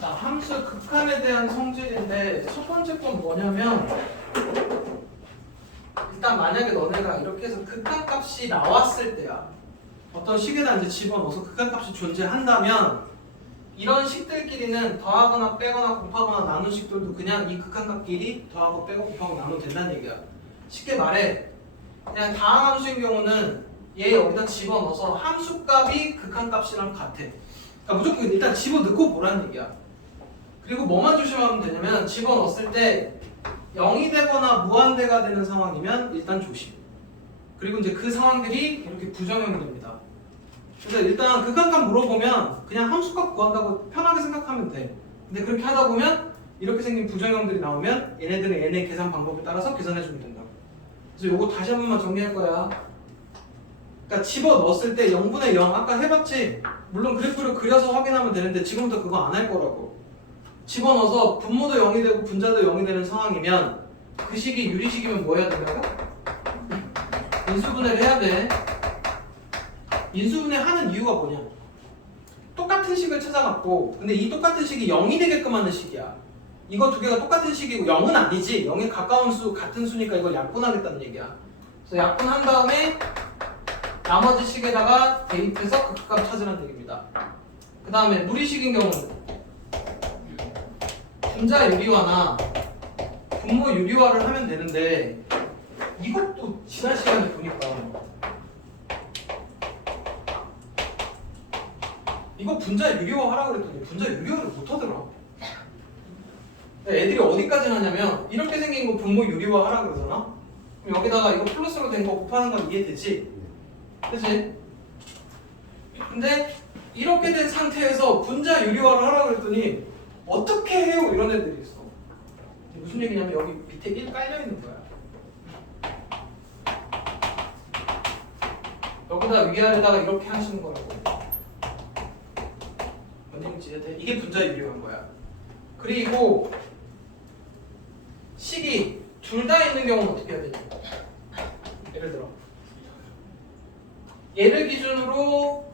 자, 함수 극한에 대한 성질인데 첫 번째 건 뭐냐면 일단 만약에 너네가 이렇게 해서 극한값이 나왔을 때야 어떤 식에다 이제 집어넣어서 극한값이 존재한다면 이런 식들끼리는 더하거나 빼거나 곱하거나 나눈 식들도 그냥 이 극한값끼리 더하고 빼고 곱하고 나누면 된다는 얘기야. 쉽게 말해 그냥 다항 함수인 경우는 얘 여기다 집어넣어서 함수값이 극한값이랑 같아. 그러니까 무조건 일단 집어넣고 보라는 얘기야. 그리고 뭐만 조심하면 되냐면 집어넣었을 때 0이 되거나 무한대가 되는 상황이면 일단 조심. 그리고 이제 그 상황들이 이렇게 부정형이 됩니다. 그래서 일단 극한값 물어보면 그냥 함수값 구한다고 편하게 생각하면 돼. 근데 그렇게 하다 보면 이렇게 생긴 부정형들이 나오면 얘네들은 얘네 계산 방법에 따라서 계산해주면 된다. 그래서 요거 다시 한 번만 정리할 거야. 그러니까 집어넣었을 때 0분의 0 아까 해봤지? 물론 그래프를 그려서 확인하면 되는데 지금부터 그거 안 할 거라고. 집어넣어서 분모도 0이 되고 분자도 0이 되는 상황이면 그 식이 유리식이면 뭐 해야 된다고? 인수분해를 해야 돼. 인수분해 하는 이유가 뭐냐? 똑같은 식을 찾아갖고 근데 이 똑같은 식이 0이 되게끔 하는 식이야. 이거 두 개가 똑같은 식이고 0은 아니지. 0에 가까운 수 같은 수니까 이걸 약분하겠다는 얘기야. 그래서 약분한 다음에 나머지 식에다가 대입해서 극값 찾으라는 얘기입니다. 그 다음에 무리식인 경우는 분자 유리화나 분모 유리화를 하면 되는데 이것도 지난 시간에 보니까 이거 분자 유리화 하라고 그랬더니 분자 유리화를 못하더라. 애들이 어디까지 하냐면 이렇게 생긴 거 분모 유리화 하라고 그러잖아. 그럼 여기다가 이거 플러스로 된 거 곱하는 건 이해되지? 그치? 근데 이렇게 된 상태에서 분자 유리화를 하라고 그랬더니 어떻게 해요? 이런 애들이 있어. 무슨 얘기냐면 여기 밑에 1 깔려 있는 거야. 여기다 위아래다가 이렇게 하시는 거라고. 뭔지 이게 분자 유리화인 거야. 그리고 식이 둘 다 있는 경우는 어떻게 해야 되냐? 예를 들어 얘를 기준으로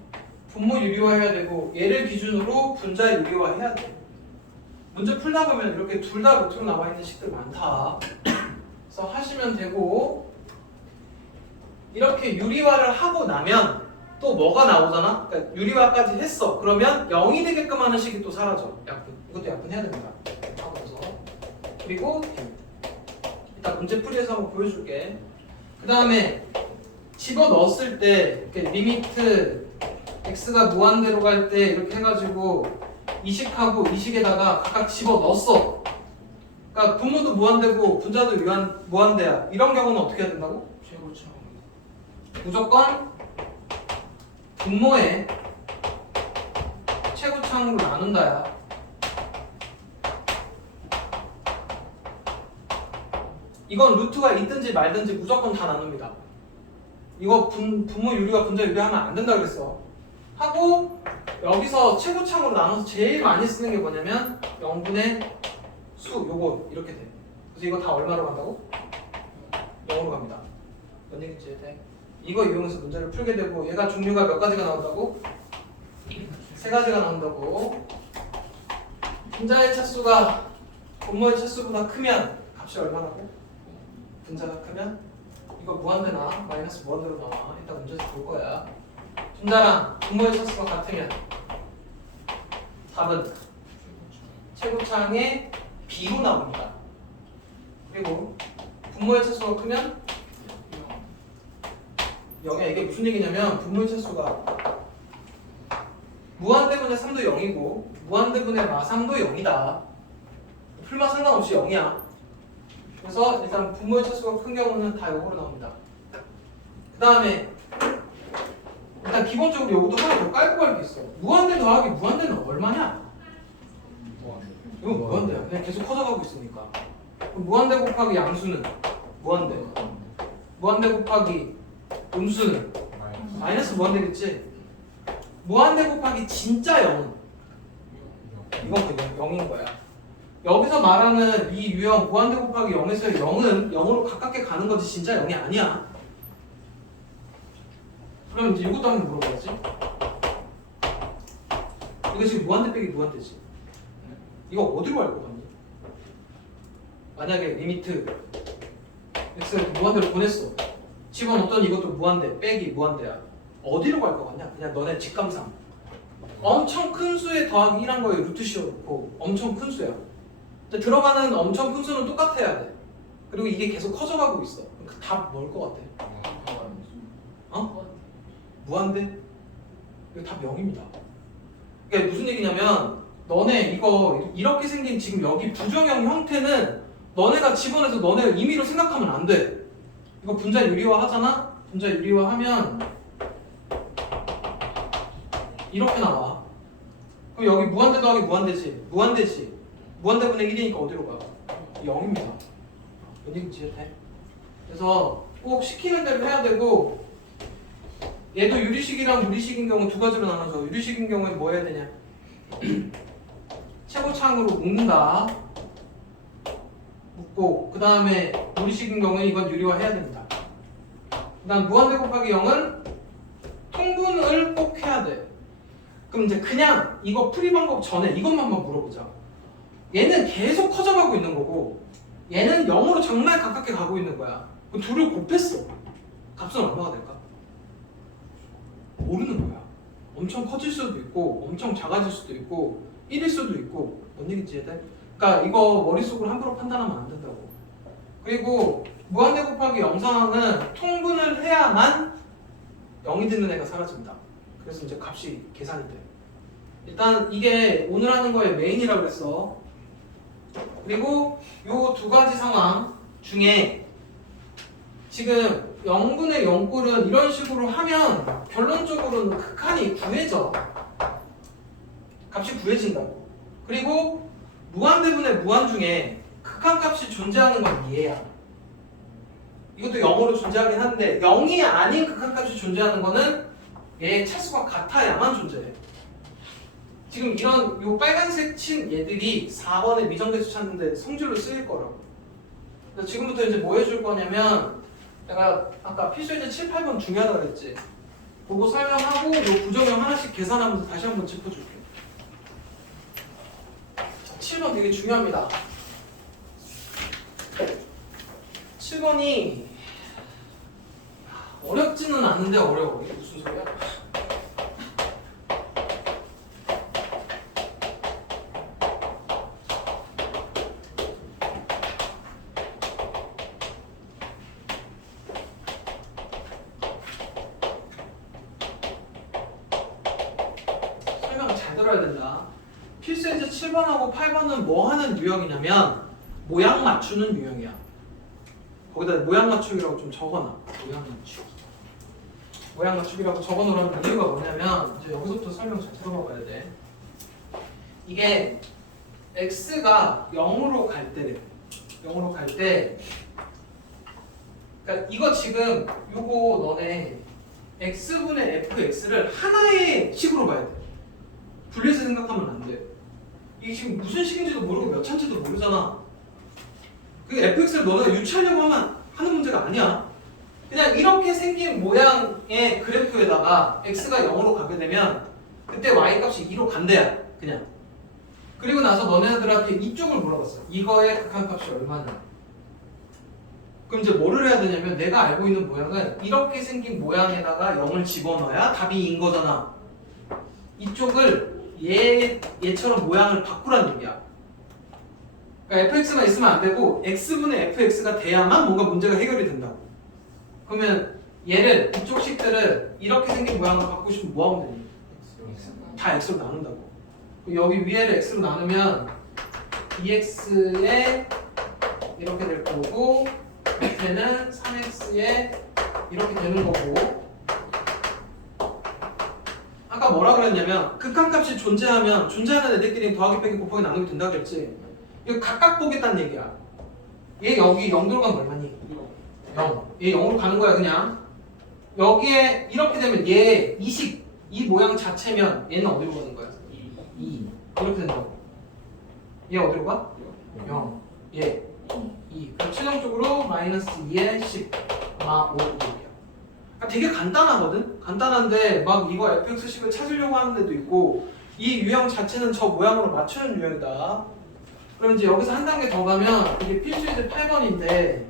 분모 유리화 해야 되고 얘를 기준으로 분자 유리화 해야 돼. 문제 풀다 보면 이렇게 둘 다 루트로 나와 있는 식들 많다. 그래서 하시면 되고 이렇게 유리화를 하고 나면 또 뭐가 나오잖아? 그러니까 유리화까지 했어. 그러면 0이 되게끔 하는 식이 또 사라져. 약분. 이것도 약분해야 됩니다. 하고서 그리고 이따 문제 풀이해서 한번 보여줄게. 그 다음에 집어넣었을 때 이렇게 리미트 x가 무한대로 갈 때 이렇게 해가지고 이 식하고 이 식에다가 각각 집어넣었어. 그러니까 분모도 무한대고 분자도 무한대야. 이런 경우는 어떻게 해야 된다고? 최고차. 무조건 분모에 최고차항으로 나눈다야. 이건 루트가 있든지 말든지 무조건 다 나눕니다. 이거 분모 유리와 분자 유리하면 안 된다 그랬어. 하고 여기서 최고차항으로 나눠서 제일 많이 쓰는 게 뭐냐면 0분의 수 요거 이렇게 돼. 그래서 이거 다 얼마로 간다고? 0으로 갑니다. 뭔 얘기인지 이해돼? 이거 이용해서 문제를 풀게 되고 얘가 종류가 몇 가지가 나온다고? 세 가지가 나온다고. 분자의 차수가 분모의 차수보다 크면 값이 얼마라고? 분자가 크면 이거 무한대나 마이너스 무한대로 나와. 일단 문제에서 볼 거야. 분자랑 분모의 차수가 같으면 답은 최고차항의 B로 나옵니다. 그리고 분모의 차수가 크면 0이야. 이게 무슨 얘기냐면 분모의 차수가 무한대분의 3도 0이고 무한대분의 마3도 0이다. 풀마 상관없이 0이야. 그래서 일단 분모의 차수가 큰 경우는 다 요거로 나옵니다. 그 다음에 일단 기본적으로 요것도 하나 더 깔고 갈 게 있어. 무한대 더하기 무한대는 얼마냐? 이건 무한대야. 그냥 계속 커져가고 있으니까. 무한대 곱하기 양수는 무한대. 무한대 곱하기 음수는 마이너스 무한대겠지. 무한대 곱하기 진짜 0은 이건 그냥 0인 거야. 여기서 말하는 이 유형 무한대 곱하기 0에서 0은 0으로 가깝게 가는 거지 진짜 0이 아니야. 그럼 이제 이것도 한번 물어봐야지. 이거 지금 무한대 빼기 무한대지. 이거 어디로 갈 것 같니? 만약에 리미트 x를 무한대로 보냈어. 집어넣었더니 이것도 무한대 빼기 무한대야. 어디로 갈 것 같냐? 그냥 너네 직감상 엄청 큰 수에 더하기 1한 거에 루트 씌워놓고 엄청 큰 수야. 근데 들어가는 엄청 큰 수는 똑같아야 돼. 그리고 이게 계속 커져가고 있어. 그 답 뭘 것 같아? 어? 무한대? 이거 답 0입니다. 그게 무슨 얘기냐면 너네 이거 이렇게 생긴 지금 여기 부정형 형태는 너네가 집어내서 너네 임의로 생각하면 안 돼. 이거 분자 유리화 하잖아? 분자 유리화 하면 이렇게 나와. 그럼 여기 무한대 더하기 무한대지. 무한대지. 무한대분의 1이니까 어디로 가? 0입니다. 뭔 얘기인지 이해돼? 그래서 꼭 시키는 대로 해야 되고 얘도 유리식이랑 무리식인 경우 두 가지로 나눠져. 유리식인 경우엔 뭐 해야 되냐? 최고차항으로 묶는다. 묶고 그 다음에 무리식인 경우에 이건 유리화 해야 됩니다. 그 다음 무한대 곱하기 0은 통분을 꼭 해야 돼. 그럼 이제 그냥 이거 풀이 방법 전에 이것만 한번 물어보자. 얘는 계속 커져가고 있는 거고 얘는 0으로 정말 가깝게 가고 있는 거야. 그 둘을 곱했어. 값은 얼마가 될까? 모르는 거야. 엄청 커질 수도 있고 엄청 작아질 수도 있고 1일 수도 있고 뭔 얘기인지 이해돼? 그러니까 이거 머릿속으로 함부로 판단하면 안 된다고. 그리고 무한대 곱하기 0 상황은 통분을 해야만 0이 되는 애가 사라집니다. 그래서 이제 값이 계산이 돼. 일단 이게 오늘 하는 거의 메인이라고 그랬어. 그리고 요 두 가지 상황 중에 지금 0분의 0꼴은 이런 식으로 하면 결론적으로는 극한이 구해져. 값이 구해진다고. 그리고 무한대분의 무한 중에 극한값이 존재하는 건 얘야. 이것도 0으로 존재하긴 하는데 0이 아닌 극한값이 존재하는 거는 얘의 차수가 같아야만 존재해. 지금 이런 요 빨간색 친 얘들이 4번에 미정계수 찾는데 성질로 쓰일 거라고. 그래서 지금부터 이제 뭐 해줄 거냐면 내가 아까 필수예제 7, 8번 중요하다고 그랬지. 그거 설명하고 요 부정형 하나씩 계산하면서 다시 한번 짚어줄게. 7번 되게 중요합니다. 7번이 어렵지는 않은데 어려워. 이게 무슨 소리야? 설명 잘 들어야 된다. 필수예제 7번하고 8번은 뭐 하는 유형이냐면 모양 맞추는 유형이야. 거기다 모양 맞추기라고 좀 적어놔. 모양 맞추기. 모양 맞추기라고 적어놓으라는 이유가 뭐냐면 이제 여기서부터 설명 잘 들어봐야 돼. 이게 x가 0으로 갈 때, 0으로 갈 때, 그러니까 이거 지금 요거 너네 x분의 fx를 하나의 식으로 봐야 돼. 분리해서 생각하면 안 돼. 이게 지금 무슨 식인지도 모르고 몇 차인지도 모르잖아. 그 fx를 너네가 유추하려고 하는 문제가 아니야. 그냥 이렇게 생긴 모양의 그래프에다가 x가 0으로 가게 되면 그때 y 값이 2로 간대야. 그냥. 그리고 나서 너네들한테 이쪽을 물어봤어. 이거의 극한값이 얼마냐. 그럼 이제 뭐를 해야 되냐면 내가 알고 있는 모양은 이렇게 생긴 모양에다가 0을 집어넣어야 답이 인 거잖아. 이쪽을 얘처럼 모양을 바꾸라는 얘기야. 그러니까 fx가 있으면 안 되고 x분의 fx가 돼야만 뭔가 문제가 해결이 된다고. 그러면 얘를 이쪽 식들을 이렇게 생긴 모양으로 바꾸고 싶으면 뭐 하면 되니? 다 x로 나눈다고. 여기 위에를 x로 나누면 2x에 이렇게 될 거고 밑에는 3x에 이렇게 되는 거고. 아까 뭐라 그랬냐면 극한값이 존재하면 존재하는 애들끼리 더하기 빼기 곱하기 나누기 된다고 그랬지. 이거 각각 보겠다는 얘기야. 얘 여기 0 들어가면 얼마니? 0. 얘 0으로 가는 거야 그냥. 여기에 이렇게 되면 얘 이 모양 자체면 얘는 어디로 가는 거야? 2. 이렇게 된다고. 얘 어디로 가? 0. 얘 2. 그럼 최종적으로 마이너스 2에 10. 5. 그러니까 되게 간단하거든? 간단한데 막 이거 fx식을 찾으려고 하는 데도 있고 이 유형 자체는 저 모양으로 맞추는 유형이다. 그럼 이제 여기서 한 단계 더 가면 이게 필수이제 8번인데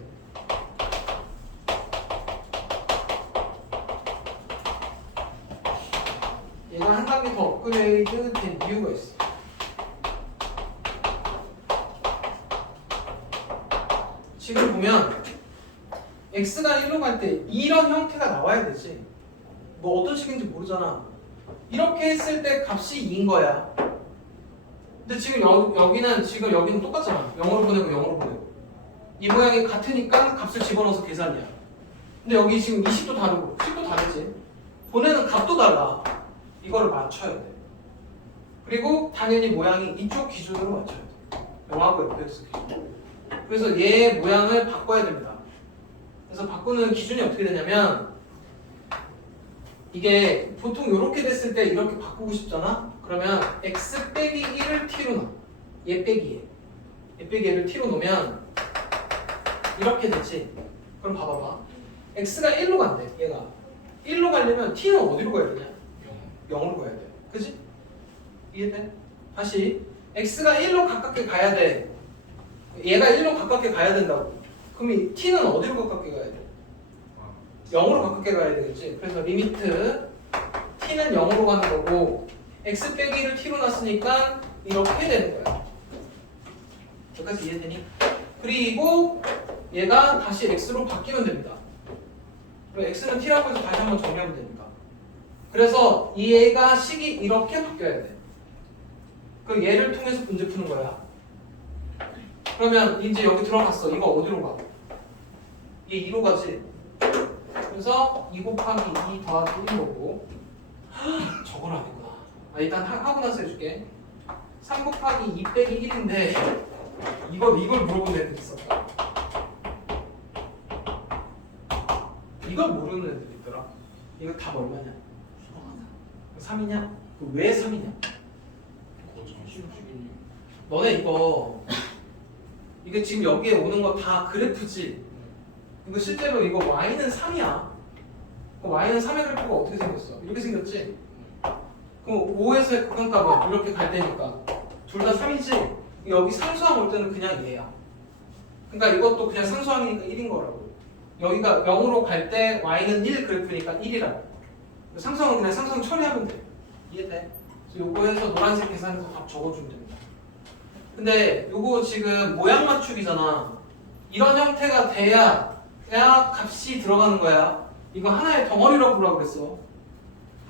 얘가 한 단계 더 업그레이드 된 이유가 있어. 지금 보면 x가 1로 갈 때 이런 형태가 나와야 되지. 뭐 어떤 식인지 모르잖아. 이렇게 했을 때 값이 2인 거야. 근데 지금 여기는 똑같잖아. 0으로 보내고 0으로 보내고. 이 모양이 같으니까 값을 집어넣어서 계산이야. 근데 여기 지금 20도 다르고 10도 다르지. 보내는 값도 달라. 이거를 맞춰야 돼. 그리고 당연히 모양이 이쪽 기준으로 맞춰야 돼. 0하고 fx 기준. 그래서 얘 모양을 바꿔야 됩니다. 그래서 바꾸는 기준이 어떻게 되냐면 이게 보통 이렇게 됐을 때 이렇게 바꾸고 싶잖아. 그러면 x 빼기 1을 t로 넣어. 얘 빼기 얘를 t로 놓으면 이렇게 되지. 그럼 봐봐봐. x가 1로 간대. 얘가 1로 가려면 t는 어디로 가야 되냐? 0으로 가야 돼. 그치? 이해돼? 다시 x가 1로 가깝게 가야 돼. 얘가 1로 가깝게 가야 된다고. 그럼 이 t는 어디로 가깝게 가야 돼? 0으로 가깝게 가야 되겠지. 그래서 리미트 t는 0으로 가는 거고 x 빼기 1을 t로 놨으니까 이렇게 되는 거야. 여기까지 이해되니? 그리고 얘가 다시 x로 바뀌면 됩니다. 그리고 x는 t라고 해서 다시 한번 정리하면 됩니다. 그래서 이 얘가 식이 이렇게 바뀌어야 돼. 그 얘를 통해서 문제 푸는 거야. 그러면 이제 여기 들어갔어. 이거 어디로 가? 얘 2로 가지. 그래서 2 곱하기 2 더하기 1인 거고. 저건 아니구나. 일단 하고 나서 해줄게. 3 곱하기 2 빼기 1인데 이걸 물어본 애들 있었다. 이걸 모르는 애들 있더라. 이거 답 얼마냐? 3이냐? 왜 3이냐? 너네 이게 지금 여기에 오는 거 다 그래프지? 이거 실제로 이거 y는 3이야. y는 3의 그래프가 어떻게 생겼어? 이렇게 생겼지? 그럼 5에서의 극한값은 이렇게 갈 때니까 둘 다 3이지? 여기 상수항 올 때는 그냥 얘야. 그러니까 이것도 그냥 상수항이니까 1인 거라고. 여기가 0으로 갈 때 y는 1 그래프니까 1이라고. 상수항은 그냥 상수항 처리하면 돼. 이해돼? 그래서 요거 해서 노란색 계산해서 답 적어주면 됩니다. 근데 요거 지금 모양 맞추기잖아. 이런 형태가 돼야 값이 들어가는 거야. 이거 하나의 덩어리라고 보라고 그랬어.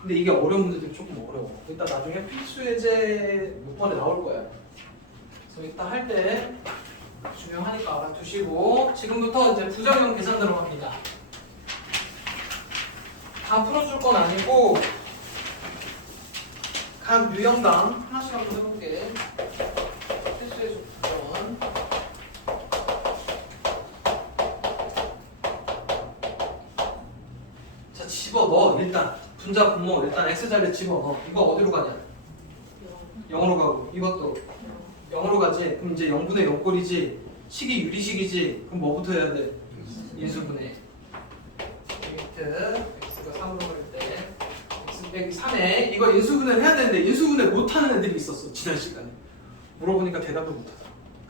근데 이게 어려운 문제들이 조금 어려워. 일단 나중에 필수 예제 몇 번에 나올 거야. 그래서 이따 할 때 중요하니까 알아두시고 지금부터 이제 부정형 계산 들어갑니다. 다 풀어줄 건 아니고 각 유형당 하나씩 한번 해볼게. 필수예제 부정. 자, 집어넣어. 일단 분자 분모 일단 x자리에 집어넣어. 이거 어디로 가냐? 0으로 가고 이것도 0으로 가지. 그럼 이제 0분의 0꼴이지. 식이 유리식이지. 그럼 뭐부터 해야 돼? 인수분해. 리미트 x가 3으로 갈 때 x 빼기 3에 이거 인수분해를 해야 되는데 인수분해 못하는 애들이 있었어. 지난 시간에 물어보니까 대답을 못하다.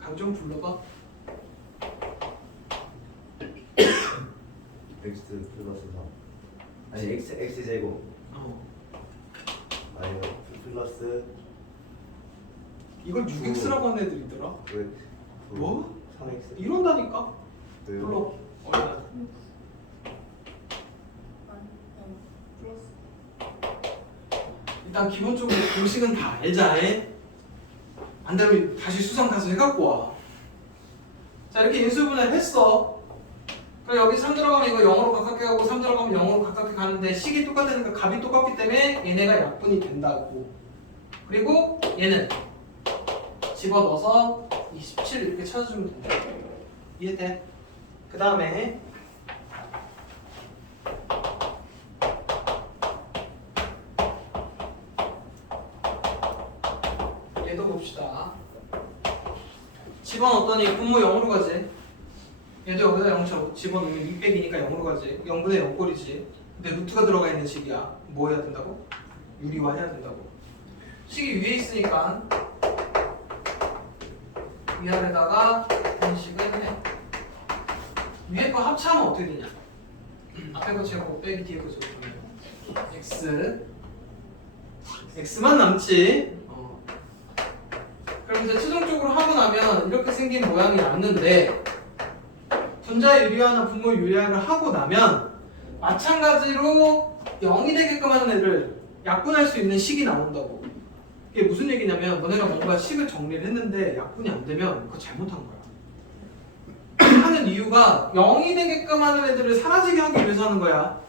강정 불러봐. x 플러스 3 아니 x 제곱 아니요 플러스 이걸 6x라고 하는 애들이 있더라. 왜? 뭐? 3x 이런다니까? 왜요? 불러. 어디다? 일단 기본적으로 공식은 다 알자. 안 되면 다시 수상 가서 해갖고 와. 자, 이렇게 인수분해를 했어. 그럼 여기 3 들어가면 이거 0으로 가깝게 가고 3 들어가면 0으로 가깝게 가는데 식이 똑같으니까 값이 똑같기 때문에 얘네가 약분이 된다고. 그리고 얘는 집어넣어서 27 이렇게 찾아주면 된다. 이해돼? 그 다음에 얘도 봅시다. 집어넣었더니 분모 0으로 가지. 얘도 여기다 0처럼 집어넣으면 200이니까 0으로 가지. 0분의 0꼴이지. 근데 루트가 들어가 있는 식이야. 뭐 해야 된다고? 유리화 해야 된다고. 식이 위에 있으니까 위아래다가 인식을 해. 위에 거 합치하면 어떻게 되냐? 앞에 거 제곱 빼기 뒤에 거 제곱이면 x만 남지. 그럼 이제 최종적으로 하고 나면 이렇게 생긴 모양이 남는데 분자 유리화나 분모 유리화를 하고 나면 마찬가지로 0이 되게끔 하는 애를 약분할 수 있는 식이 나온다고. 이게 무슨 얘기냐면 너네가 뭔가 식을 정리를 했는데 약분이 안 되면 그거 잘못한 거야. 하는 이유가 0이 되게끔 하는 애들을 사라지게 하기 위해서 하는 거야.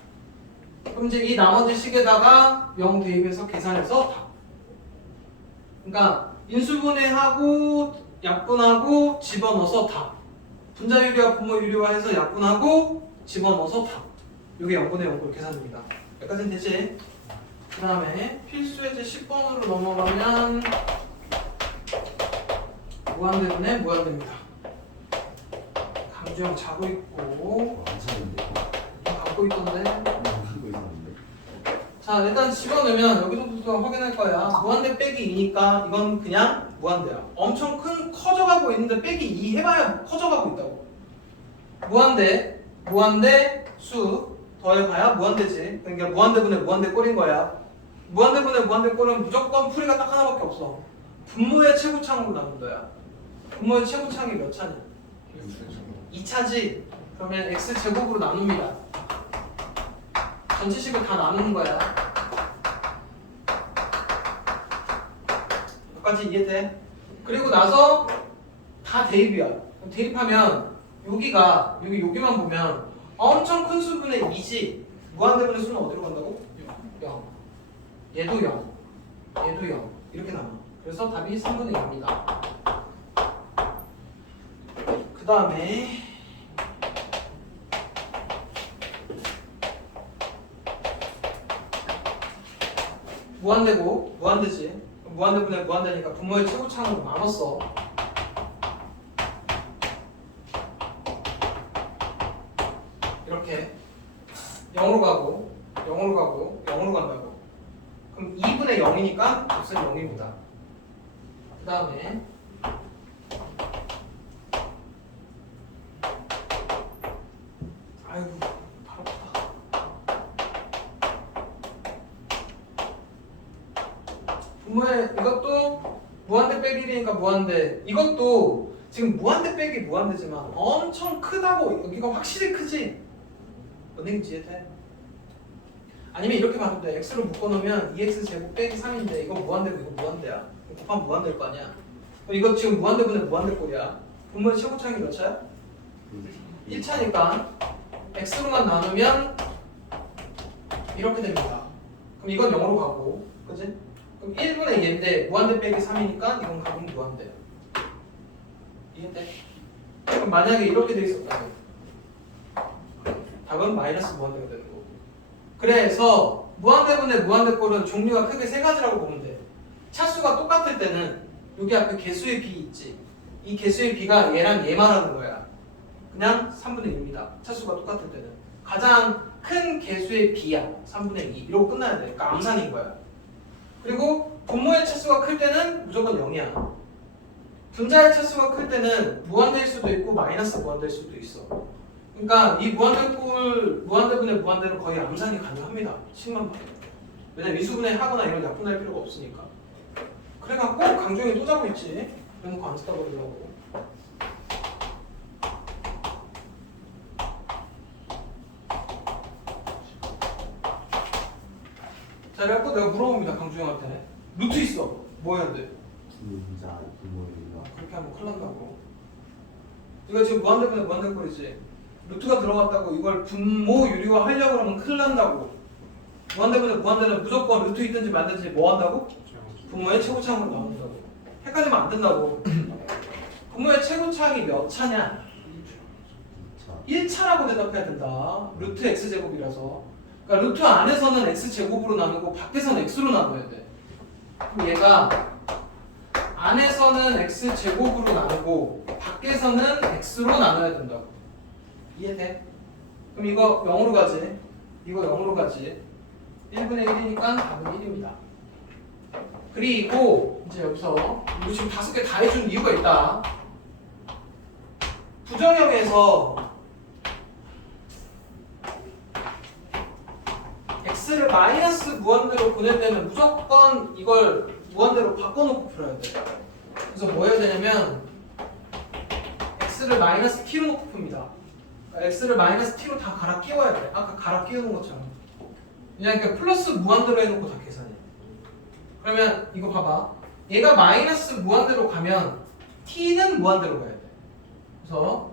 그럼 이제 이 나머지 식에다가 0 대입해서 계산해서 답. 그러니까 인수분해하고 약분하고 집어넣어서 답. 분자 유리화 분모 유리화 해서 약분하고 집어넣어서 답. 이게 0분의 0꼴 계산입니다. 여기까지는 되지? 그 다음에 필수예제 10번으로 넘어가면 무한대분의 무한대입니다. 강주영 자고 있고 안 찾는데. 갖고 있던데. 하고 있었는데. 자 일단 집어넣으면 여기서부터 확인할 거야. 무한대 빼기 2니까 이건 그냥 무한대야. 엄청 큰 커져가고 있는데 빼기 2 해봐야 커져가고 있다고. 무한대 수 더해봐야 무한대지. 그러니까 무한대분의 무한대 꼴인 거야. 무한대분의 무한대 꼴은 무조건 풀이가 딱 하나밖에 없어. 분모의 최고창으로 나눈다야. 분모의 최고창이 몇 차냐? 2차지. 그러면 x제곱으로 나눕니다. 전체식을 다 나누는 거야. 여기까지 이해돼? 그리고 나서 다 대입이야. 그럼 대입하면 여기만 보면 엄청 큰 수분의 2지. 무한대분의 수는 어디로 간다고? 0. 얘도 0. 얘도 0. 이렇게 남아. 그래서 답이 3분의 2입니다. 그 다음에 무한대고 무한대지. 무한대분의 무한대니까 분모의 최고창으로 나눴어. 이렇게 0으로 가고 0으로 가고 0으로 간다고. 그럼 2분의 0이니까 값은 0입니다. 그 다음에 아이고 발 아프다. 분모의 이것도 무한대 빼기 1이니까 무한대. 이것도 지금 무한대 빼기 무한대지만 엄청 크다고. 여기가 확실히 크지? 은행지 이해돼? 아니면 이렇게 봐도 돼. x로 묶어놓으면 2x 제곱 빼기 3인데 이거 무한대고 이거 무한대야. 곱하면 무한대일 거 아니야. 그럼 이거 지금 무한대분의 무한대 꼴이야. 분모의 최고창이 몇 차야? 1차니까 x로만 나누면 이렇게 됩니다. 그럼 이건 0으로 가고, 그지? 그럼 1분의 2인데 무한대 빼기 3이니까 이건 가공 무한대야. 이해돼? 그럼 만약에 이렇게 돼 있었다면 답은 마이너스 무한대가 되는 거고. 그래서 무한대분의 무한대꼴은 종류가 크게 세 가지라고 보면 돼. 차수가 똑같을 때는 여기 앞에 개수의 b 있지. 이 개수의 b가 얘랑 얘 말하는 거야. 그냥 3분의 1입니다. 차수가 똑같을 때는. 가장 큰 개수의 b야. 3분의 2. 이러고 끝나야 돼. 그러니까 암산인 거야. 그리고 분모의 차수가 클 때는 무조건 0이야. 분자의 차수가 클 때는 무한대일 수도 있고 마이너스 무한대일 수도 있어. 그러니까 이 무한대분의 무한대는 거의 암산이 가능합니다. 식만 봐도. 왜냐면 미수분해 하거나 이런 약분할 필요가 없으니까. 그래갖고 강종이 또 자고 있지. 그래놓고 안 쓰다 버리려고. 자, 그래갖고 내가 물어봅니다. 강종한테. 루트 있어. 뭐 해야 돼? 분자 분모유리화. 그렇게 하면 큰일 난다고. 이거 지금 무한대분의 무한대꼴이지. 루트가 들어갔다고 이걸 분모 유리화 하려고 그러면 큰일 난다고. 무한대분의 무한대는 무조건 루트 있든지 말든지 뭐 한다고? 분모의 최고창으로 나온다고. 헷갈리면 안 된다고. 분모의 최고창이 몇 차냐? 1차라고 대답해야 된다. 루트 x제곱이라서. 그러니까 루트 안에서는 x제곱으로 나누고 밖에서는 x로 나눠야 돼. 그럼 얘가 안에서는 x제곱으로 나누고 밖에서는 x로 나눠야 된다고. 이해돼? 그럼 이거 0으로 가지. 이거 0으로 가지. 1분의 1이니까 답은 1입니다. 그리고 이제 여기서 우리 지금 5개 다 해준 이유가 있다. 부정형에서 x를 마이너스 무한대로 보낼 때는 무조건 이걸 무한대로 바꿔놓고 풀어야 돼. 그래서 뭐 해야 되냐면 x를 마이너스 t로 놓고 풉니다. 그러니까 x를 마이너스 t로 다 갈아 끼워야 돼. 아까 갈아 끼우는 것처럼. 그냥 플러스 무한대로 해놓고 다 계산해. 그러면 이거 봐봐. 얘가 마이너스 무한대로 가면 t는 무한대로 가야 돼. 그래서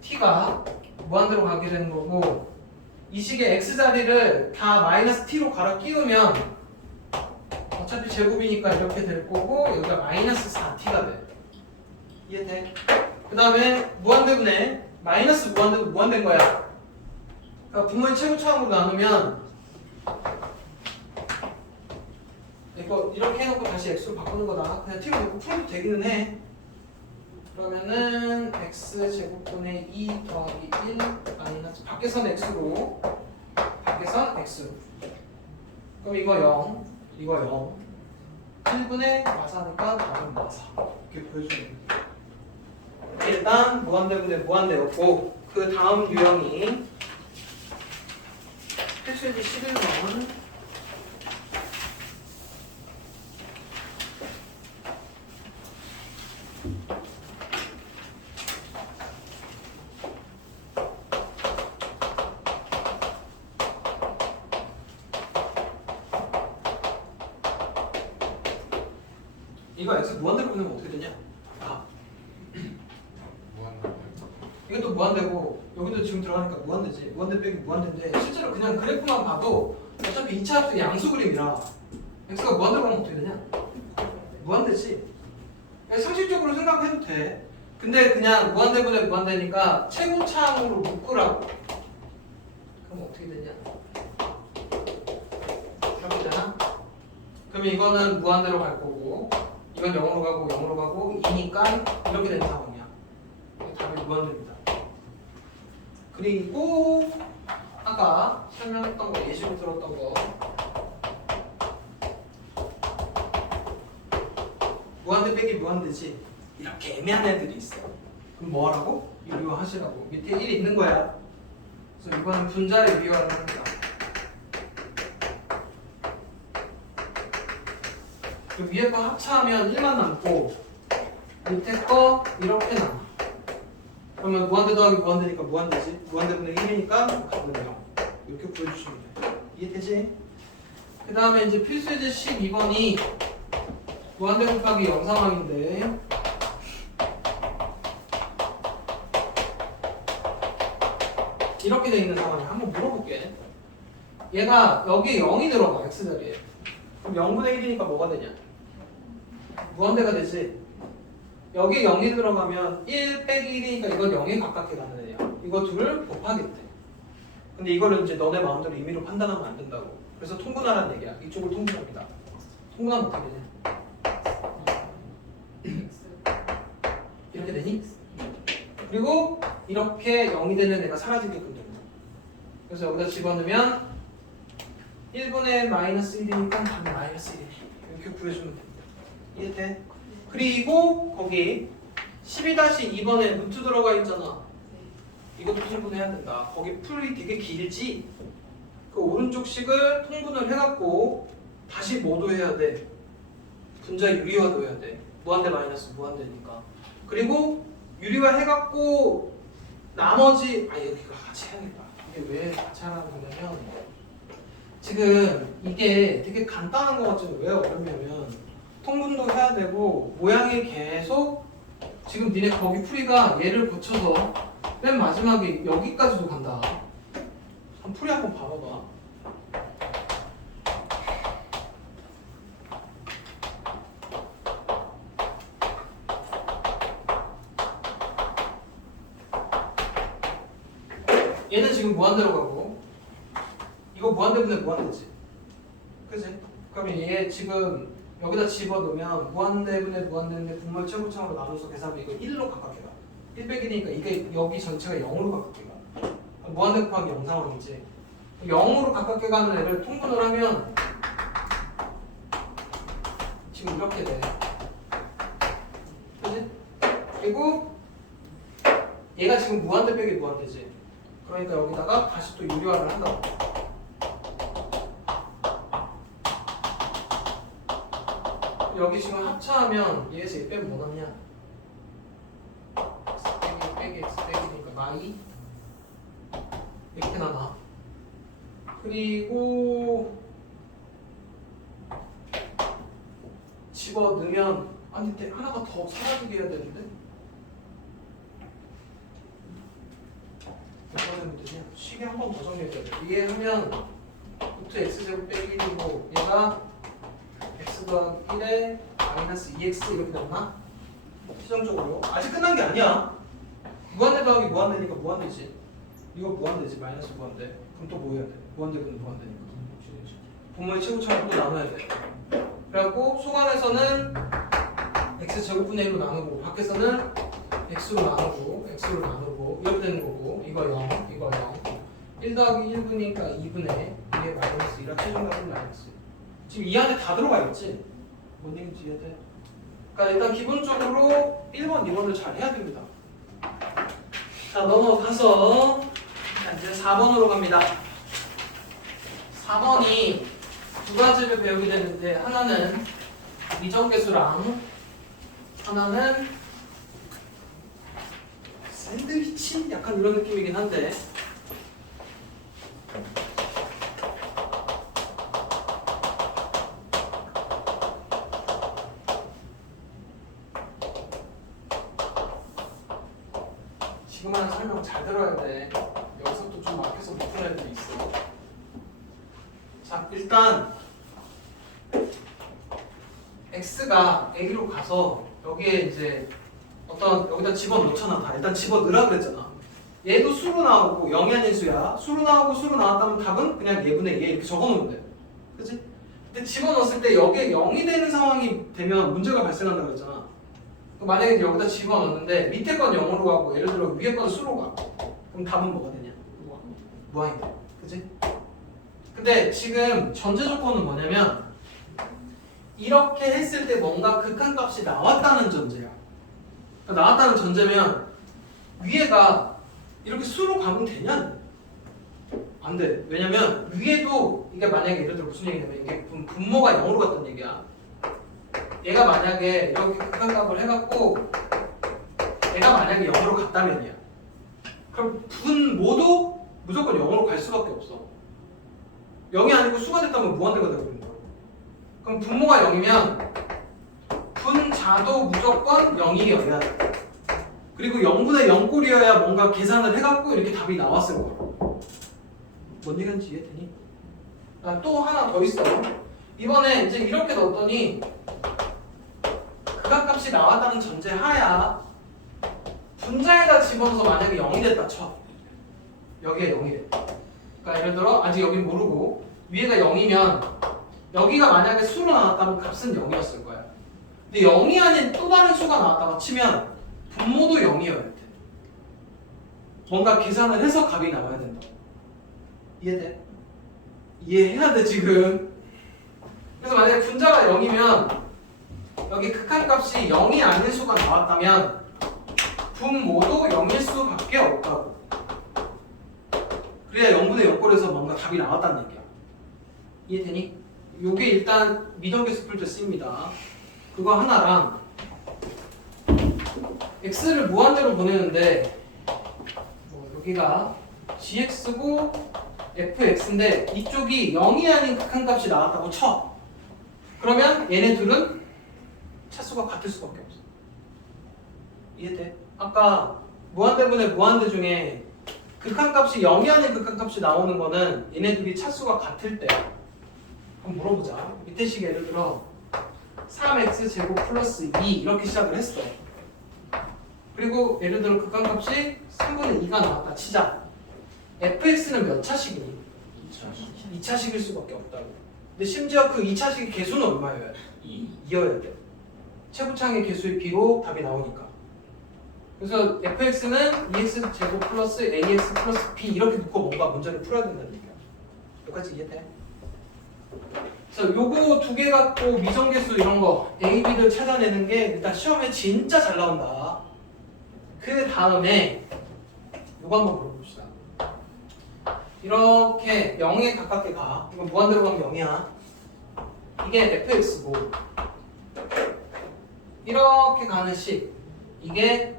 t가 무한대로 가게 되는 거고, 이 식의 x 자리를 다 마이너스 t로 갈아 끼우면 어차피 제곱이니까 이렇게 될 거고, 여기가 마이너스 4t가 돼. 이해돼? 그 다음에 무한대분의 마이너스 무한대도 무한된 거야. 그러니까 분모의 최고차항으로 나누면 이거 이렇게 해놓고 다시 x로 바꾸는 거다. 그냥 t로 놓고 풀어도 되기는 해. 그러면은 x제곱분의 2 더하기 1 마이너스 밖에선 x로, 밖에선 x로. 그럼 이거 0, 이거 0. 1분의 마사니까 답은 마사. 이렇게 보여주는 거예요. 일단 무한대분의 무한대였고, 그 다음 유형이 필수예제 11번. 이거 x 무한대로 보내면 어떻게 되냐? 이것도 무한대고 여기도 지금 들어가니까 무한대지. 무한대 빼기 무한대인데 실제로 그냥 그래프만 봐도 어차피 2차 합수 양수 그림이라 x가 무한대로 가면 어떻게 되냐? 무한대지. 상식적으로 생각해도 돼. 근데 그냥 무한대분의 무한대니까 최고차항으로 묶으라고. 그럼 어떻게 되냐? 이렇게 되나? 그럼 이거는 무한대로 갈 거고, 이건 0으로 가고 0으로 가고 2니까 이렇게 되는 상황이야. 답이 무한대입니다. 그리고 아까 설명했던 거, 예시로 들었던 거, 무한대 빼기 무한대지. 이렇게 애매한 애들이 있어. 그럼 뭐 하라고? 유효하시라고. 밑에 1이 있는 거야. 그래서 이거는 분자를 비교하는 겁니다. 그 위에 거 합차하면 1만 남고 밑에 거 이렇게 남아. 그러면 무한대 더하기 무한대니까 무한대지. 무한대분의 1이니까 답은 0. 이렇게 보여주시면 돼. 이해되지? 그 다음에 이제 필수예제 12번이 무한대 곱하기 0 상황인데, 이렇게 돼 있는 상황이야. 한번 물어볼게. 얘가 여기에 0이 들어가, x자리에. 그럼 0분의 1이니까 뭐가 되냐? 무한대가 되지. 여기에 0이 들어가면 1 빼기 1이니까 이건 0에 가깝게 가는 애야. 이거 둘을 곱하겠대. 근데 이거를 이제 너네 마음대로 임의로 판단하면 안 된다고. 그래서 통분하라는 얘기야. 이쪽을 통분합니다. 통분하면 어떻게 되냐? 이렇게 되니? 그리고 이렇게 0이 되는 애가 사라지게끔 됩니다. 그래서 여기다 집어넣으면 1분의 마이너스 1이니까 답이 마이너스 1이네. 이렇게 구해주면 됩니다. 이해돼? 그리고 거기 12-2번에 루트 들어가 있잖아. 이것도 통분해야 된다. 거기 풀이 되게 길지? 그 오른쪽 식을 통분을 해갖고 다시 뭐도 해야 돼? 분자 유리화도 해야 돼. 무한대 마이너스 무한대니까. 그리고 유리화 해갖고 나머지 여기가 같이 해야겠다. 이게 왜 같이 하라는 거냐면, 지금 이게 되게 간단한 거 같지만 왜 어렵냐면 통분도 해야 되고 모양이 계속, 지금 니네 거기 풀이가 얘를 거쳐서 맨 마지막에 여기까지도 간다. 한번 풀이 한번 봐봐봐. 얘는 지금 무한대로 가고 이거 무한대분의 무한대지. 그치? 그럼 얘 지금 여기다 집어넣으면 무한대분의 무한대인데 분모의 최고차항으로 나눠서 계산하면 이거 1로 가깝게 가. 1 빼기니까 이게 여기 전체가 0으로 가깝게 가. 무한대 곱하기 0 상황이지. 0으로 가깝게 가는 애를 통분을 하면 지금 이렇게 돼. 그지? 그리고 얘가 지금 무한대 빼기 무한대지. 그러니까 여기다가 다시 또 유리화를 한다고. 여기 지금 합차하면 얘에서 얘 빼면 뭐 남냐? x 빼기 x 빼기니까 마이 이렇게 남아. 그리고 집어넣으면 아니 하나가 더 사라지게 해야 되는데 뭐가 되면 되냐? 식에 한 번 더 정리해야 돼. 이해하면 루트 x제곱 빼기 1이고 얘가 x 더하기 1에 마이너스 2x 이렇게 되나? 시정적으로 아직 끝난 게 아니야. 무한대 더하기 무한대니까 무한대지. 이거 무한대지. 마이너스 무한대. 그럼 또 뭐 해야 돼? 무한대분 무한대니까 분모의 최고차를 또 나눠야 돼. 그래갖고 소관에서는 x 제곱분의 1로 나누고 밖에서는 x로 나누고 x로 나누고 이렇게 되는 거고 이거 0 이거 0 1 더하기 1분이니까 2분의 2의 마이너스 1과 최종값은 마이너스 1. 지금 이 안에 다 들어가 있지? 뭔 얘기인지 이해돼? 그러니까 일단 기본적으로 1번, 2번을 잘 해야 됩니다. 자, 넘어가서 이제 4번으로 갑니다. 4번이 두 가지를 배우게 되는데 하나는 미정계수랑 하나는 샌드위치? 약간 이런 느낌이긴 한데 지금 하는 설명 잘 들어야 돼. 여기서 또 좀 막혀서 못 푸는 애들이 있어. 자, 일단 x가 a로 가서 여기에 이제 어떤 여기다 집어넣잖아. 다 일단 집어넣으라 그랬잖아. 얘도 수로 나오고 0이 아닌 수야. 수로 나오고 수로 나왔다면 답은 그냥 예분의 얘 이렇게 적어놓으면 돼. 그치? 근데 집어넣었을 때 여기에 0이 되는 상황이 되면 문제가 발생한다고 그랬잖아. 만약에 여기다 집어넣는데 밑에 건 0으로 가고 예를 들어 위에 건 수로 가. 그럼 답은 뭐가 되냐? 무한이 돼. 그치? 근데 지금 전제 조건은 뭐냐면 이렇게 했을 때 뭔가 극한값이 나왔다는 전제야. 그러니까 나왔다는 전제면 위에가 이렇게 수로 가면 되냐? 안 돼. 왜냐면 위에도 이게 만약에 예를 들어 무슨 얘기냐면 이게 분모가 0으로 갔다는 얘기야. 얘가 만약에 이렇게 극한값을 해갖고 얘가 만약에 0으로 갔다면이야. 그럼 분모도 무조건 0으로 갈 수밖에 없어. 0이 아니고 수가 됐다면 무한대가 되버리는 거야. 그럼 분모가 0이면 분자도 무조건 0이어야 돼. 그리고 0분의 0꼴이어야 뭔가 계산을 해갖고 이렇게 답이 나왔을 거야. 뭔 얘기인지 이해되니? 또 하나 더 있어. 이번에 이제 이렇게 넣었더니 극한값이 나왔다는 전제 하야 분자에다 집어넣어서 만약에 0이 됐다 쳐. 여기에 0이 돼. 그러니까 예를 들어 아직 여긴 모르고 위에가 0이면 여기가 만약에 수로 나왔다면 값은 0이었을 거야. 근데 0이 아닌 또 다른 수가 나왔다고 치면 분모도 0이어야 돼. 뭔가 계산을 해서 값이 나와야 된다. 이해돼? 이해해야 돼 지금. 그래서 만약에 분자가 0이면 여기 극한값이 0이 아닌 수가 나왔다면 분모도 0일 수밖에 없다고. 그래야 0분의 0꼴에서 뭔가 답이 나왔다는 얘기야. 이해되니? 요게 일단 미정계수 풀 때 쓰입니다. 그거 하나랑 x를 무한대로 보내는데 여기가 gx고 fx인데 이쪽이 0이 아닌 극한값이 나왔다고 쳐. 그러면 얘네 둘은 차수가 같을 수밖에 없어. 이해돼? 아까 무한대분의 무한대 중에 극한값이 0이 아닌 극한값이 나오는 거는 얘네들이 차수가 같을 때. 한번 물어보자. 밑에 식 예를 들어 3x 제곱 플러스 2 이렇게 시작을 했어. 그리고 예를 들어 극한값이 3분의 2가 나왔다 치자. fx는 몇 차식이니? 2차식일 수밖에 없다고. 근데 심지어 그 2차식의 개수는 얼마여야 돼? 2여야 돼. 최고창의 개수의 b로 답이 나오니까. 그래서 fx는 2x 제곱 플러스 ax 플러스 b 이렇게 놓고 뭔가 문제를 풀어야 된다는 얘기야. 여기까지 이해돼? 그래서 요거 두 개 갖고 미정계수 이런 거 A, B를 찾아내는 게 일단 시험에 진짜 잘 나온다. 그 다음에 요거 한번 물어봅시다. 이렇게 0에 가깝게 가. 이건 무한대로 가면 0이야. 이게 fx고 이렇게 가는 식 이게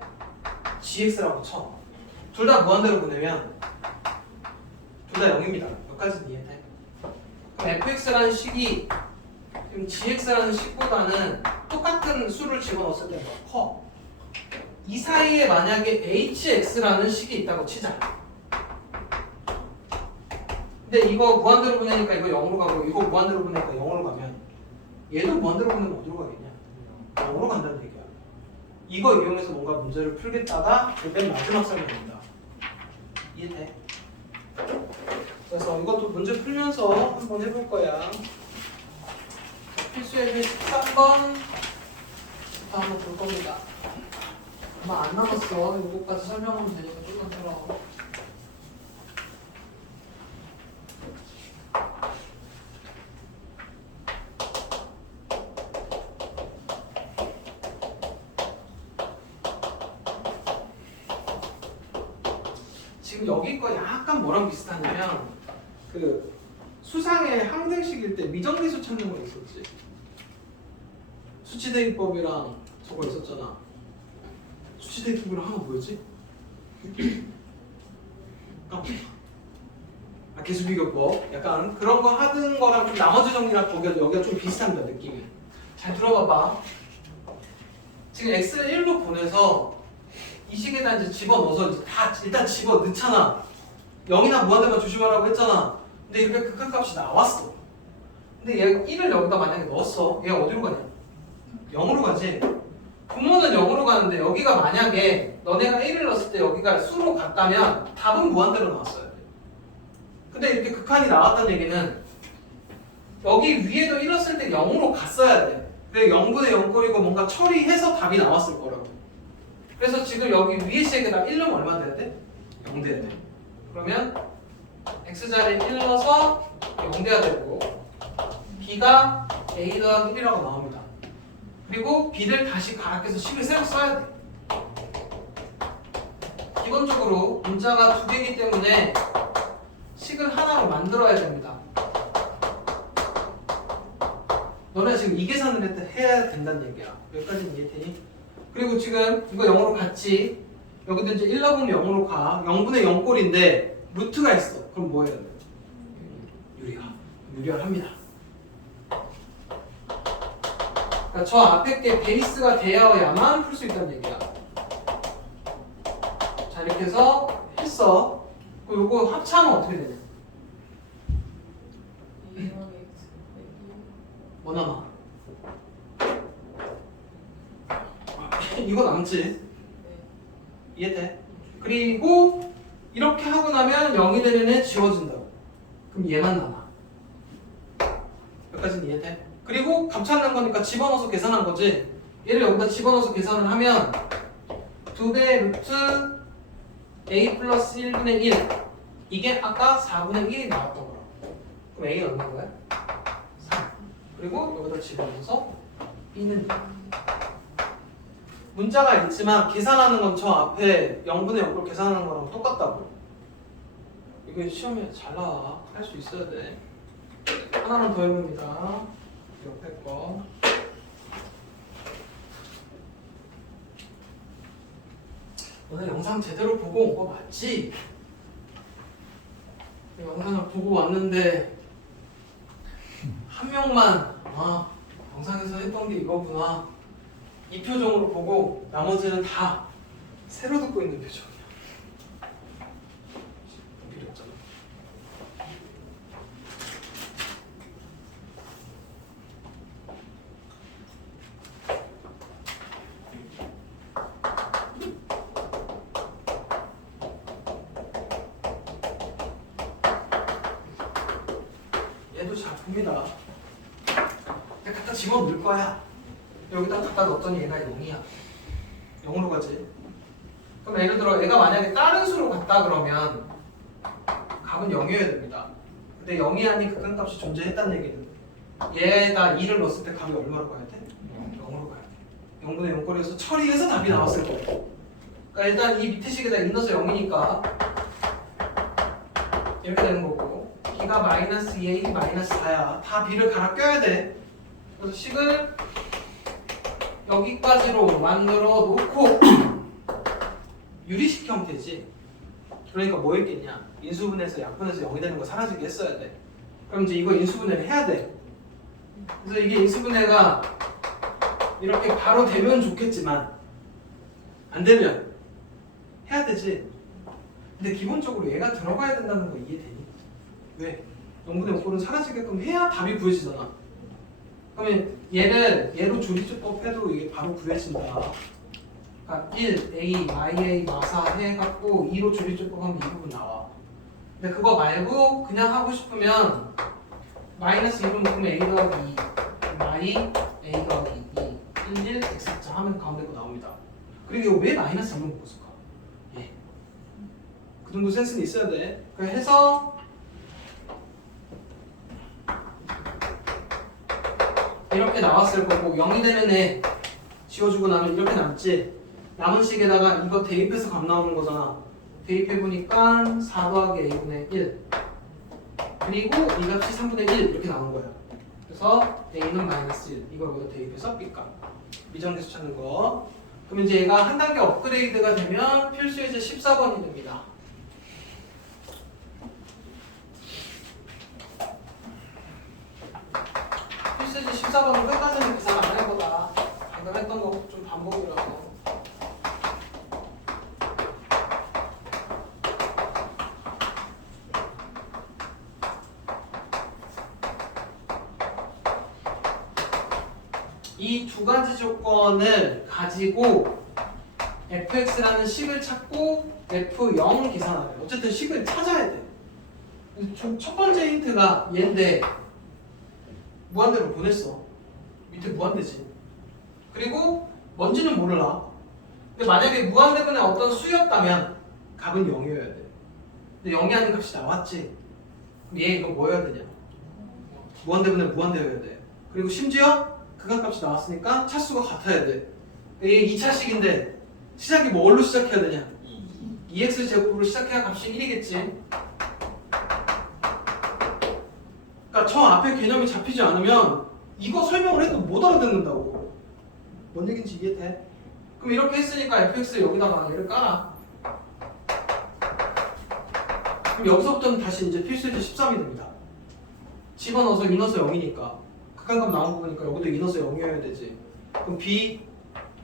gx라고 쳐. 둘 다 무한대로 보내면 둘 다 0입니다. 여기까지는 이해돼? 그럼 fx라는 식이 지금 gx라는 식보다는 똑같은 수를 집어넣었을 때 더 커. 이 사이에 만약에 hx라는 식이 있다고 치자. 근데 이거 무한대로 보내니까 이거 0으로 가고 이거 무한대로 보내니까 0으로 가면 얘도 무한대로 보내면 어디로 가겠냐? 0으로 간다는 얘기야. 이거 이용해서 뭔가 문제를 풀겠다가 맨 마지막 설명입니다. 이해돼? 그래서 이것도 문제 풀면서 한번 해볼 거야. 필수예제 13번부터 한번 볼 겁니다. 아마 안 남았어. 이거까지 설명하면 되니까 조금 들어. 지금 여기 거 약간 뭐랑 비슷하냐면 그 수상의 항등식일 때 미정계수 찾는 거 있었지. 수치대입법이랑 저거 있었잖아. 수치대입법이랑 하나 뭐였지? 계수비교법. 약간 그런 거 하는 거랑 좀 나머지 정리랑 여기가 좀 비슷합니다. 느낌이. 잘 들어봐봐. 지금 x를 1로 보내서 이 식에다 이제 집어넣어서 이제 다 일단 집어넣잖아. 0이나 무한대만 조심하라고 했잖아. 근데 이렇게 극한값이 나왔어. 근데 얘 1을 여기다 만약에 넣었어. 얘가 어디로 가냐? 0으로 가지. 분모는 0으로 가는데 여기가 만약에 너네가 1을 넣었을 때 여기가 수로 갔다면 답은 무한대로 나왔어야 돼. 근데 이렇게 극한이 나왔다는 얘기는 여기 위에도 1 넣었을 때 0으로 갔어야 돼. 근데 0분의 0꼴이고 뭔가 처리해서 답이 나왔을 거라고. 그래서 지금 여기 위에 식에다 1 넣으면 얼마 돼야 돼? 0 돼야 돼. 그러면 x자리에 1 넣어서 0 돼야 되고 b가 a 더하기 1이라고 나옵니다. 그리고 b를 다시 가락해서 식을 새로 써야 돼. 기본적으로 문자가 두 개이기 때문에 식을 하나로 만들어야 됩니다. 너네 지금 이 계산을 해야 된다는 얘기야. 여기까지는 이해되니? 그리고 지금 이거 0으로 갔지. 여기도 이제 1 넣으면 0으로 가. 0분의 0꼴인데 루트가 있어. 그럼 뭐 해야 돼? 유리화합니다. 그러니까 저 앞에 게 베이스가 되어야만 풀 수 있다는 얘기야. 자, 이렇게 해서 했어. 그리고 요거 합차하면 어떻게 되냐? 뭐 남아? 이거 남지? 이해돼? 그리고 이렇게 하고 나면 0이 되는 애 지워진다고. 그럼 얘만 남아. 여기까지는 이해돼? 그리고 값 찾는 거니까 집어넣어서 계산한 거지. 얘를 여기다 집어넣어서 계산을 하면 2배 루트 a 플러스 1분의 1 이게 아까 4분의 1이 나왔던 거라고. 그럼 a가 얼마인 거야? 3. 그리고 여기다 집어넣어서 b는 0. 문자가 있지만 계산하는 건 저 앞에 0분의 0을 계산하는 거랑 똑같다고. 이거 시험에 잘 나와. 할 수 있어야 돼. 하나만 더 해봅니다. 옆에 거. 오늘 영상 제대로 보고 온 거 맞지? 영상을 보고 왔는데 한 명만 영상에서 했던 게 이거구나 이 표정으로 보고 나머지는 다 새로 듣고 있는 표정이야. 필요 없잖아. 얘도 작품이다. 내가 갖다 집어넣을 거야. 여기다 갖다 넣었더니 얘가 0이야. 0으로 가지. 그럼 예를 들어 얘가 만약에 다른 수로 갔다 그러면 값은 0이어야 됩니다. 근데 0이 아닌 극한값이 존재했다는 얘기는 얘에다 2를 넣었을 때 값이 얼마로 가야 돼? 0으로 가야 돼. 0분의 0 꼴에서 처리해서 답이 나왔을 거고. 그러니까 일단 이 밑에 식에다 2 넣어서 0이니까 이렇게 되는 거고, b가 마이너스 2a 마이너스 4야. 다 b를 갈아 껴야 돼. 그래서 식을 여기까지로 만들어 놓고 유리식 형태지. 그러니까 뭐 했겠냐? 인수분해에서 약분해서 0이 되는 거 사라지게 했어야 돼. 그럼 이제 이거 인수분해를 해야 돼. 그래서 이게 인수분해가 이렇게 바로 되면 좋겠지만 안 되면 해야 되지. 근데 기본적으로 얘가 들어가야 된다는 거 이해되니? 왜? 0분의 5꼴은 사라지게끔 해야 답이 구해지잖아. 그러면 얘로 조리조법 해도 이게 바로 구해진다. 그러니까 1, A, IA, 마사 해갖고 2로 조리조법 하면 이 부분 나와. 근데 그거 말고 그냥 하고 싶으면 마이너스 2분 묶으면 A 더하기 2, 마이 A 더하기 2, 1, 1, X자 하면 가운데 거 나옵니다. 그리고 이거 왜 마이너스 2분 묶었을까? 예. 그 정도 센스는 있어야 돼. 그래서 이렇게 나왔을 거고 0이 되는 애 지워주고 나면 이렇게 남지. 남은 식에다가 이거 대입해서 값 나오는 거잖아. 대입해보니까 4 더하기 a분의 1 그리고 이 값이 3분의 1 이렇게 나온 거야. 그래서 a는 마이너스 1 이걸 여기다 대입해서 b값 미정계수 찾는 거. 그럼 이제 얘가 한 단계 업그레이드가 되면 필수예제 14번이 됩니다. 필수예제 14번은 끝까지는 계산 안 해보다 방금 했던 거 좀 반복이라고. 이 두 가지 조건을 가지고 fx라는 식을 찾고 f0 계산하래. 어쨌든 식을 찾아야 돼. 첫 번째 힌트가 얘인데 무한대로 보냈어. 밑에 무한대지. 그리고 뭔지는 몰라. 근데 만약에 무한대분의 어떤 수였다면 값은 0이어야 돼. 근데 0이 아닌 값이 나왔지. 그럼 얘 이거 뭐 해야 되냐? 무한대분의 무한대여야 돼. 그리고 심지어 극한값이 나왔으니까 차수가 같아야 돼. 이게 2차식인데 시작이 뭘로 시작해야 되냐? 2x 제곱으로 시작해야 값이 1이겠지. 그러니까 저 앞에 개념이 잡히지 않으면 이거 설명을 해도 못 알아듣는다고. 뭔 얘기인지 이해돼? 그럼 이렇게 했으니까 fx 여기다가 얘를 깔아. 그럼 여기서부터는 다시 이제 필수예제 13이 됩니다. 집어넣어서 2 넣어서 0이니까 극한값 나온 거 보니까 여기도 2 넣어서 0이어야 되지. 그럼 b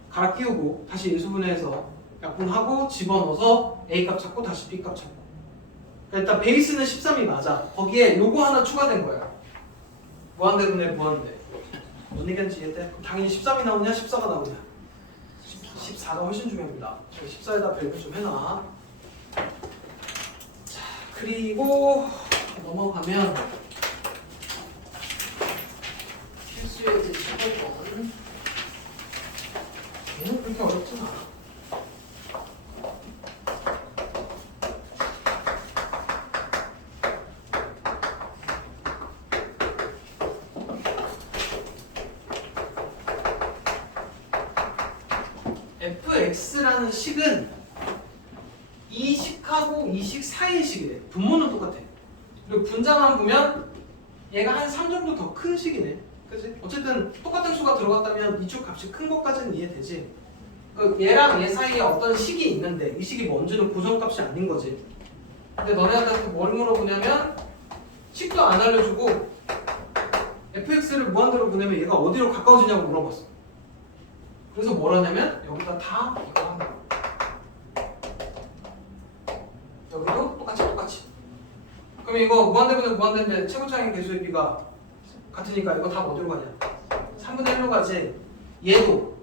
갈아 끼우고 다시 인수분해해서 약분하고 집어넣어서 a 값 찾고 다시 b 값 찾고. 그러니까 일단 베이스는 13이 맞아. 거기에 요거 하나 추가된 거야. 무한대분의 무한대. 뭔 얘기인지 이해돼? 그럼 당연히 13이 나오냐 14가 나오냐? 14가 훨씬 중요합니다. 14에다 별표 좀 해놔. 자, 그리고 넘어가면 필수예제 15번. 얘는 그렇게 어렵진 않아. fx라는 식은 이 식하고 이 식 사이의 식이래. 분모는 똑같아. 그리고 분자만 보면 얘가 한 3 정도 더 큰 식이네. 그치? 어쨌든 똑같은 수가 들어갔다면 이쪽 값이 큰 것까지는 이해되지. 그 얘랑 얘 사이에 어떤 식이 있는데 이 식이 뭔지는 고정값이 아닌 거지. 근데 너네한테 뭘 물어보냐면 식도 안 알려주고 fx를 무한대로 보내면 얘가 어디로 가까워지냐고 물어봤어. 그래서 뭘 하냐면 여기다 다 이거 하는 거야. 여기도 똑같이. 그럼 이거 무한대분의 무한대인데 최고차항의 개수의 비가 같으니까 이거 다 어디로 가냐? 3분의 1로 가지. 얘도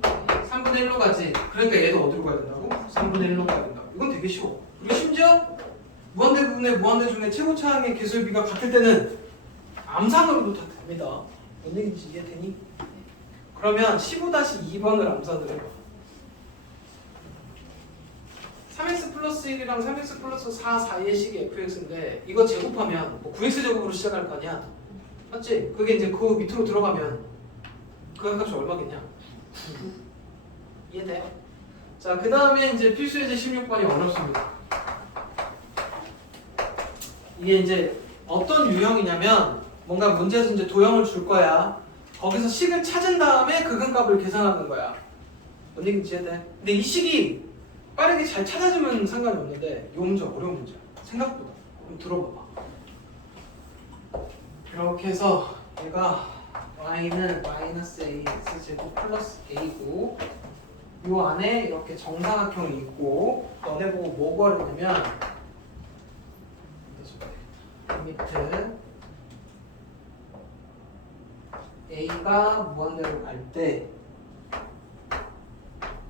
3분의 1로 가지. 그러니까 얘도 어디로 가야 된다고? 3분의 1로 가야 된다고. 이건 되게 쉬워. 그리고 심지어 무한대분의 무한대 중에 최고차항의 개수의 비가 같을 때는 암산으로도 다 됩니다. 뭔 얘기인지 이해되니? 그러면 15-2번을 암산을 해봐. 3x 플러스 1이랑 3x 플러스 4 사이의 식이 fx인데 이거 제곱하면 뭐 9x 제곱으로 시작할 거 아니야? 맞지? 그게 이제 그 밑으로 들어가면 극한값이 얼마겠냐? 9. 이해돼? 자, 그 다음에 이제 필수예제 16번이 어렵습니다. 이게 이제 어떤 유형이냐면 뭔가 문제에서 이제 도형을 줄 거야. 거기서 식을 찾은 다음에 극한값을 계산하는 거야. 뭔 얘기인지 이해돼? 근데 이 식이 빠르게 잘 찾아지면 상관이 없는데 이 문제 어려운 문제야. 생각보다. 그럼 들어봐봐. 이렇게 해서 얘가 y는 마이너스 ax 제곱 플러스 a고 요 안에 이렇게 정사각형이 있고 너네 보고 뭐 구하려냐면 리미트 a가 무한대로 갈 때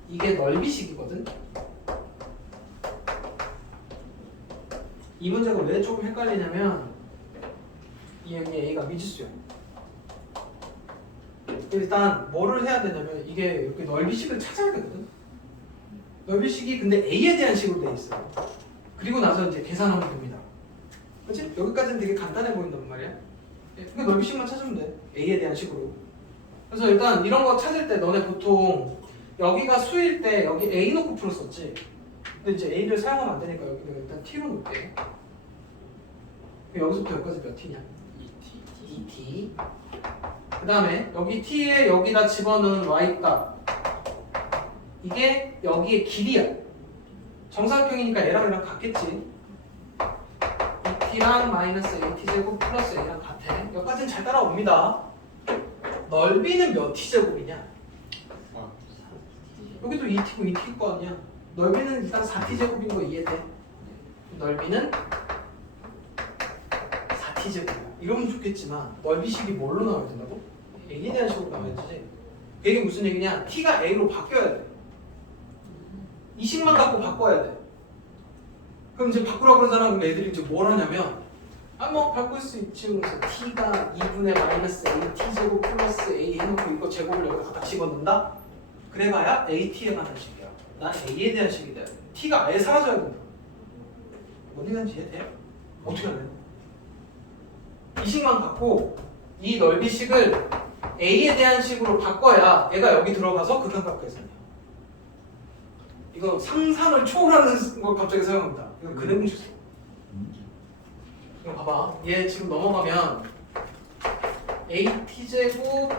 이게 넓이식이거든. 이 문제가 왜 조금 헷갈리냐면 여기 a가 미지수야. 일단 뭐를 해야 되냐면 이게 이렇게 넓이식을 찾아야 되거든. 넓이식이 근데 a에 대한 식으로 돼 있어. 그리고 나서 이제 계산하면 됩니다. 그렇지? 여기까지는 되게 간단해 보인단 말이야. 그러니까 넓이식만 찾으면 돼. a에 대한 식으로. 그래서 일단 이런 거 찾을 때 너네 보통 여기가 수일 때 여기 a 놓고 풀었었지. 근데 이제 a를 사용하면 안 되니까 여기는 일단 t로 놓을게. 여기서부터 여기까지 몇 t냐? 2t. 그 다음에 여기 t에 여기다 집어넣은 y값 이게 여기의 길이야. 정사각형이니까 얘랑 같겠지. 2t랑 마이너스 at제곱 플러스 a랑 같아. 여기까지는 잘 따라옵니다. 넓이는 몇 t제곱이냐? 여기도 2t고 2t일 거 아니야. 넓이는 일단 4t제곱인 거 이해돼? 넓이는 4t제곱이야. 이러면 좋겠지만 넓이식이 뭘로 나와야 된다고? a에 대한 식으로 나와야 되지. 이게 무슨 얘기냐? t가 a로 바뀌어야 돼. 이 식만 갖고 바꿔야 돼. 그럼 이제 바꾸라고 그러잖아. 그럼 애들이 이제 뭘 하냐면 뭐 바꿀 수 있지. 그래서 t가 2분의 마이너스 at제곱 플러스 a 해놓고 이거 제곱을 여기다 갖다 집어넣는다? 그래봐야 at에 관한 식이야. 난 a에 대한 식이 돼야 돼. t가 아예 사라져야 된다. 뭔 얘기인지 이해돼요? 어떻게 하래? 이 식만 갖고 이 넓이식을 a에 대한 식으로 바꿔야 얘가 여기 들어가서 극한값 계산이야. 이거 상상을 초월하는 걸 갑자기 사용합니다. 이거 근해공식. 이거 봐봐. 얘 지금 넘어가면 at제곱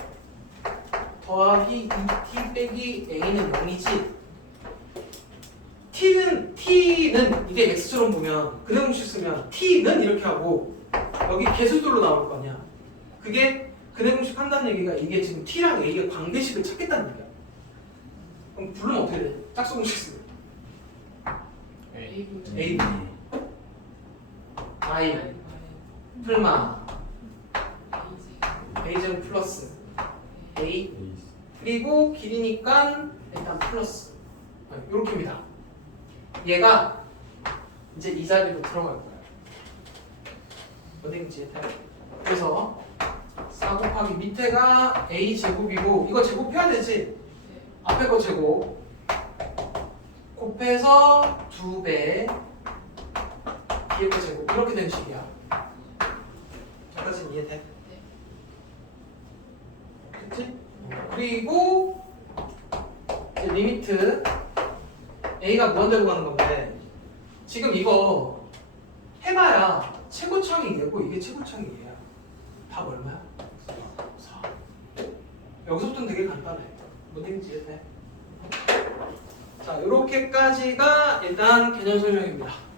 더하기 2t 빼기 a는 0이지. t는 이게 x처럼 보면 근해공식 쓰면 t는 이렇게 하고 여기 개수들로 나올 거 아니야. 그게 근해공식 한다는 얘기가 이게 지금 t랑 a의 관계식을 찾겠다는 얘기야. 그럼 부르면 어떻게 돼? 짝수공식 쓰면 a i 풀마 a제곱 플러스 a 그리고 길이니까 일단 플러스 이렇게입니다. 얘가 이제 이 자리로 들어갈 거야. 어딘지 그래서 4 곱하기 밑에가 a 제곱이고 이거 제곱해야 되지. 앞에 거 제곱 곱해서 2배 뒤에 거 제곱 이렇게 된 식이야. 여기까지는 이해돼? 그치? 그리고 이제 리미트 a가 무한대로 가는 건데 지금 이거 해봐야 최고창이 얘고 이게 최고창이 얘야. 답 얼마야? 4. 여기서부터는 되게 간단해. 뭔 얘기인지 이해돼? 자, 요렇게까지가 일단 개념 설명입니다.